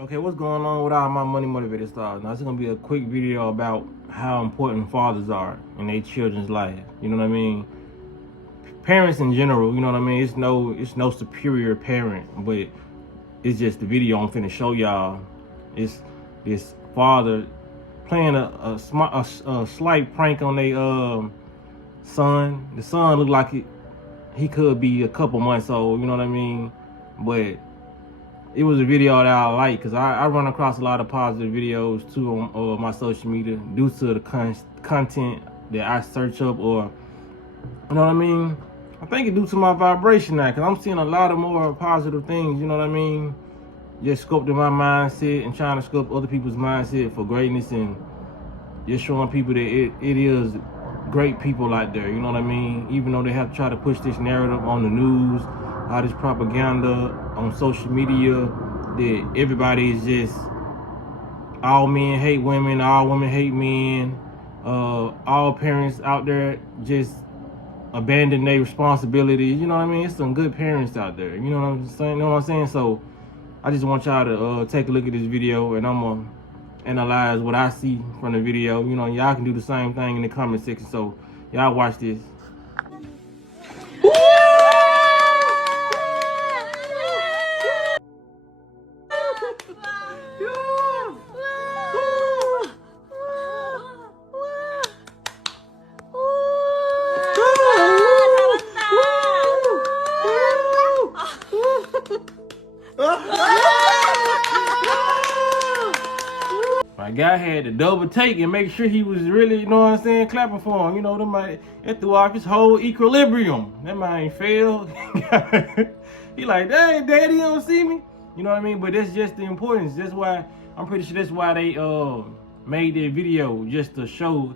Okay, what's going on with all my money motivated stars? Now, it's gonna be a quick video about how important fathers are in their children's life. You know what I mean? Parents in general, you know what I mean? It's no superior parent, but it's just the video I'm finna show y'all. It's this father playing a slight prank on their son. The son looked like he could be a couple months old. You know what I mean? But it was a video that I like because I run across a lot of positive videos too on my social media due to the content that I search up, or you know what I mean. I think it's due to my vibration now because I'm seeing a lot of more positive things. You know what I mean. Just sculpting my mindset and trying to sculpt other people's mindset for greatness, and just showing people that it is great people out there. You know what I mean. Even though they have to try to push this narrative on the news, all this propaganda on social media that everybody is just all men hate women, all women hate men, all parents out there just abandon their responsibilities. You know what I mean? It's some good parents out there. You know what I'm saying? You know what I'm saying? So I just want y'all to take a look at this video, and I'm gonna analyze what I see from the video. You know, y'all can do the same thing in the comment section. So y'all watch this. My guy had to double take and make sure he was really, you know what I'm saying, clapping for him. You know, it threw off his whole equilibrium. That man failed. He like, dang, daddy, you don't see me. You know what I mean? But that's just the importance. That's why I'm pretty sure that's why they made that video, just to show.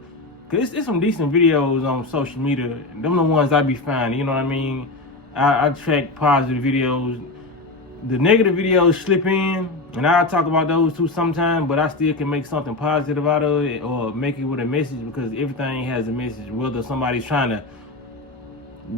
Cause it's some decent videos on social media. Them the ones I be finding. You know what I mean? I track positive videos. The negative videos slip in, and I'll talk about those too sometime, but I still can make something positive out of it or make it with a message, because everything has a message, whether somebody's trying to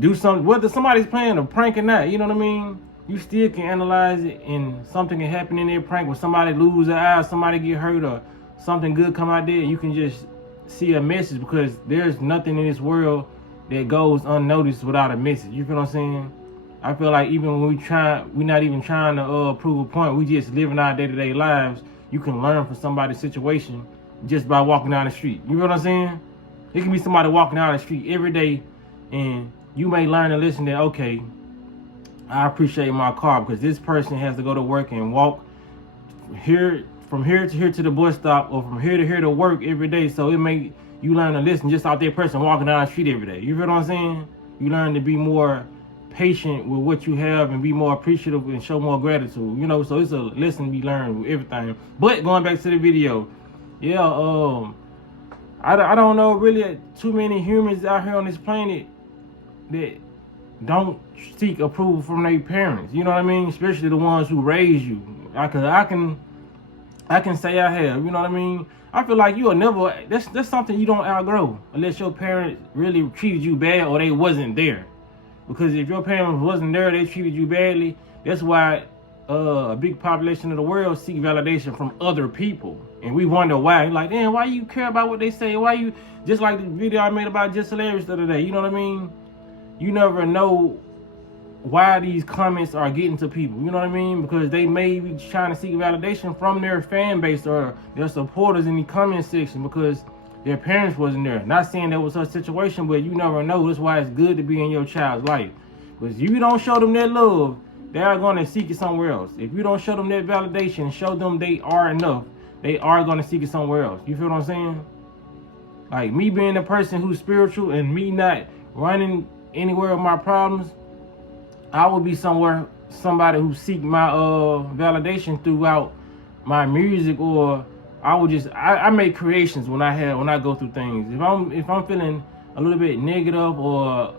do something, whether somebody's playing a prank or not. You know what I mean? You still can analyze it, and something can happen in their prank where somebody lose their eye, somebody get hurt, or something good come out there. You can just see a message, because there's nothing in this world that goes unnoticed without a message. You feel what I'm saying? I feel like even when we're not even trying to prove a point. We just living our day-to-day lives. You can learn from somebody's situation just by walking down the street. You know what I'm saying? It can be somebody walking down the street every day, and you may learn and listen that, okay, I appreciate my car because this person has to go to work and walk from here to the bus stop, or from here to work every day. So it make you learn to listen just out there person walking down the street every day. You feel what I'm saying? You learn to be more patient with what you have and be more appreciative and show more gratitude. You know, so it's a lesson to be learned with everything. But going back to the video, yeah, I don't know really too many humans out here on this planet that don't seek approval from their parents. You know what I mean? Especially the ones who raised you. I can say I have. You know what I mean? I feel like you will never. That's something you don't outgrow unless your parents really treated you bad or they wasn't there. Because if your parents wasn't there, they treated you badly. That's why a big population of the world seek validation from other people, and we wonder why. Like, damn, why you care about what they say? Why you, just like the video I made about Just Hilarious the other day? You know what I mean? You never know why these comments are getting to people. You know what I mean? Because they may be trying to seek validation from their fan base or their supporters in the comment section because their parents wasn't there. Not saying that was her situation, but you never know. That's why it's good to be in your child's life. Because if you don't show them that love, they are going to seek it somewhere else. If you don't show them that validation, show them they are enough, they are going to seek it somewhere else. You feel what I'm saying? Like me being a person who's spiritual and me not running anywhere with my problems, I would be somebody who seek my validation throughout my music, or I would just I make creations when I go through things. If I'm feeling a little bit negative or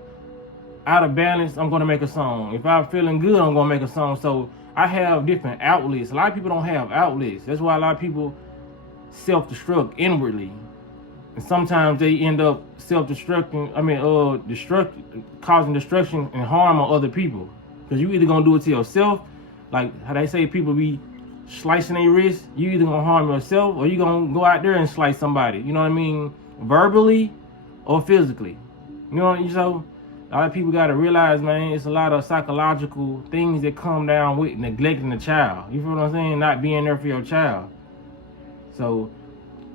out of balance, I'm gonna make a song. If I'm feeling good, I'm gonna make a song. So I have different outlets. A lot of people don't have outlets. That's why a lot of people self-destruct inwardly. And sometimes they end up self-destructing, causing destruction and harm on other people. Because you either gonna do it to yourself, like how they say people be slicing their wrist, you either gonna harm yourself or you gonna go out there and slice somebody. You know what I mean? Verbally or physically. You know what I mean? So a lot of people gotta realize, man, it's a lot of psychological things that come down with neglecting the child. You feel what I'm saying? Not being there for your child. So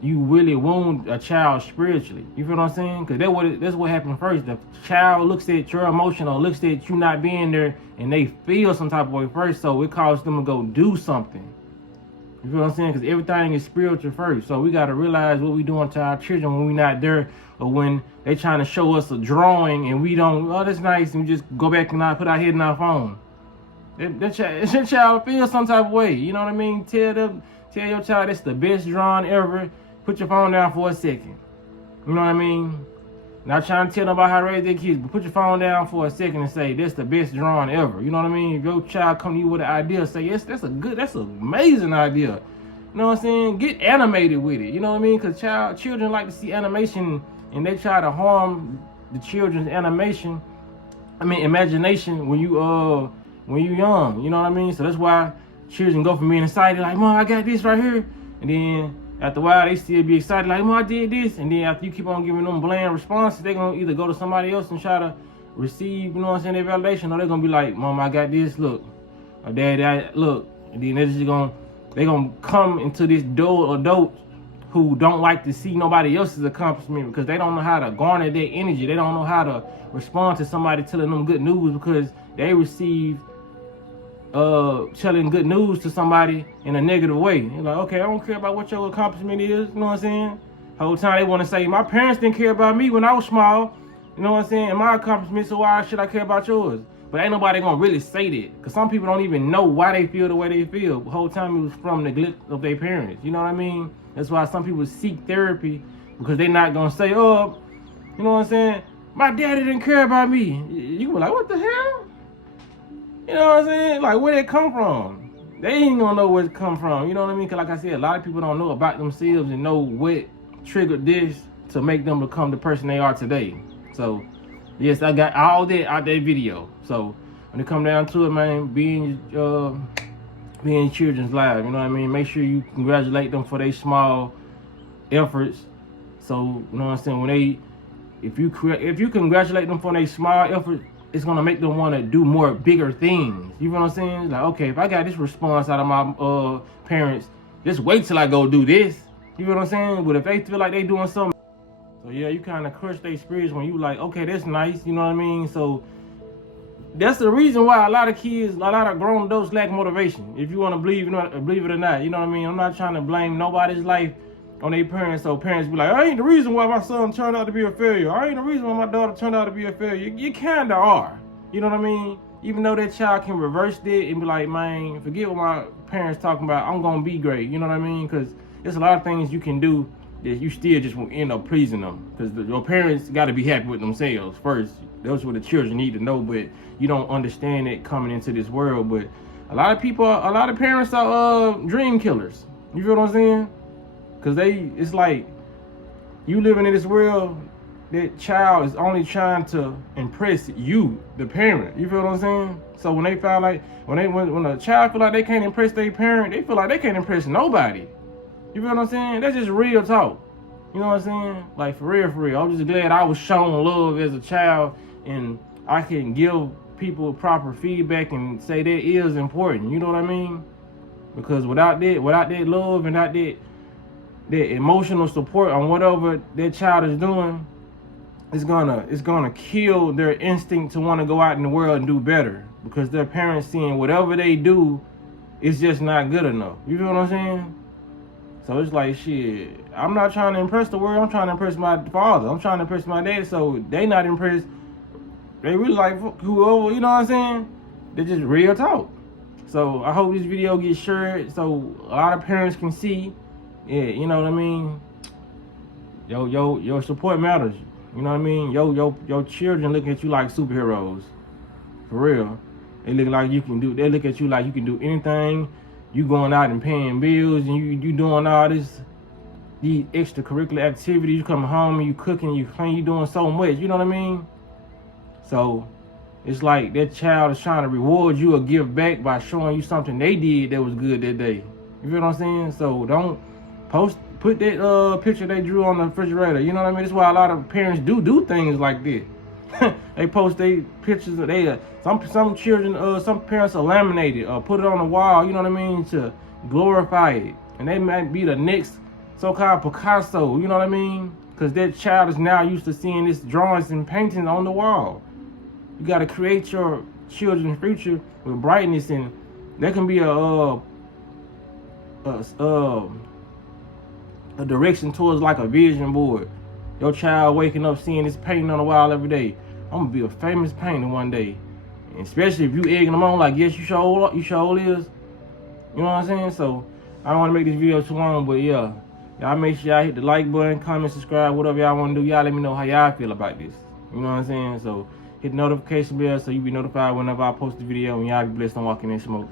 you really wound a child spiritually. You feel what I'm saying? Because that's what happened first. The child looks at your emotion or looks at you not being there, and they feel some type of way first, so it causes them to go do something. You feel what I'm saying? Because everything is spiritual first. So we got to realize what we doing to our children when we not there, or when they trying to show us a drawing and we don't, oh, that's nice, and we just go back and not put our head in our phone. That child feel some type of way. You know what I mean? Tell your child it's the best drawing ever. Put your phone down for a second. You know what I mean? Not trying to tell them about how to raise their kids, but put your phone down for a second and say, this the best drawing ever. You know what I mean? If your child come to you with an idea, say, yes, that's an amazing idea. You know what I'm saying? Get animated with it. You know what I mean? Because children like to see animation, and they try to harm the children's imagination when you young. You know what I mean? So that's why children go from being excited, like, Mom, I got this right here. And then after a while, they still be excited, like, Mom, I did this. And then after you keep on giving them bland responses, they're going to either go to somebody else and try to receive, you know what I'm saying, their validation, or they're going to be like, Mom, I got this, look. Or Daddy, look. And then they're just going to come into this adult who don't like to see nobody else's accomplishment, because they don't know how to garner their energy. They don't know how to respond to somebody telling them good news, because they receive telling good news to somebody in a negative way. You're like, okay, I don't care about what your accomplishment is. You know what I'm saying? Whole time they want to say, my parents didn't care about me when I was small. You know what I'm saying? And my accomplishments, so why should I care about yours? But ain't nobody gonna really say that, because some people don't even know why they feel the way they feel. The whole time it was from neglect of their parents. You know what I mean? That's why some people seek therapy, because they're not gonna say, oh, you know what I'm saying? My daddy didn't care about me. You be like, what the hell? You know what I'm saying? Like, where they come from? They ain't gonna know where it come from. You know what I mean? Because like I said, a lot of people don't know about themselves and know what triggered this to make them become the person they are today. So, yes, I got all that out that video. So, when it come down to it, man, being children's lives, you know what I mean? Make sure you congratulate them for their small efforts. So, you know what I'm saying? If you congratulate them for their small efforts, it's gonna make them want to do more bigger things. You know what I'm saying? Like, okay, if I got this response out of my parents, just wait till I go do this. You know what I'm saying? But if they feel like they doing something, so yeah, you kind of crush their spirits when you like, okay, that's nice. You know what I mean? So that's the reason why a lot of grown adults lack motivation. If you want to believe it or not, you know what I mean? I'm not trying to blame nobody's life on their parents, so parents be like, I ain't the reason why my son turned out to be a failure. I ain't the reason why my daughter turned out to be a failure. You kind of are. You know what I mean? Even though that child can reverse it and be like, man, forget what my parents talking about. I'm going to be great. You know what I mean? Because there's a lot of things you can do that you still just won't end up pleasing them. Because your parents got to be happy with themselves first. That's what the children need to know, but you don't understand it coming into this world. But a lot of parents are dream killers. You feel what I'm saying? Because it's like you living in this world, that child is only trying to impress you, the parent. You feel what I'm saying? So when they feel like, when a child feel like they can't impress their parent, they feel like they can't impress nobody. You feel what I'm saying? That's just real talk. You know what I'm saying? Like, for real. I'm just glad I was shown love as a child, and I can give people proper feedback and say that is important. You know what I mean? Because without that love and without that emotional support on whatever that child is doing, it's gonna kill their instinct to want to go out in the world and do better, because their parents seeing whatever they do is just not good enough. You feel what I'm saying? So it's like, shit, I'm not trying to impress the world. I'm trying to impress my father. I'm trying to impress my dad. So they not impressed. They really like whoever, you know what I'm saying? They just real talk. So I hope this video gets shared so a lot of parents can see. Yeah, you know what I mean? Your support matters. You know what I mean? Your children look at you like superheroes. For real. They look at you like you can do anything. You going out and paying bills, and you doing all these extracurricular activities. You come home and you cooking, you clean, you doing so much. You know what I mean? So it's like that child is trying to reward you or give back by showing you something they did that was good that day. You feel what I'm saying? So don't put that picture they drew on the refrigerator. You know what I mean? That's why a lot of parents do things like that. They post their pictures of some children, some parents will laminate it or put it on the wall, you know what I mean, to glorify it. And they might be the next so-called Picasso, you know what I mean? Because that child is now used to seeing this drawings and paintings on the wall. You got to create your children's future with brightness, and there can be a direction towards like a vision board. Your child waking up seeing this painting on the wall every day. I'm gonna be a famous painter one day. And especially if you egging them on like, yes, you sure is. You know what I'm saying? So I don't want to make this video too long, but yeah, y'all make sure y'all hit the like button, comment, subscribe, whatever y'all want to do. Y'all let me know how y'all feel about this. You know what I'm saying? So hit the notification bell so you be notified whenever I post the video, and y'all be blessed on walking in smoke.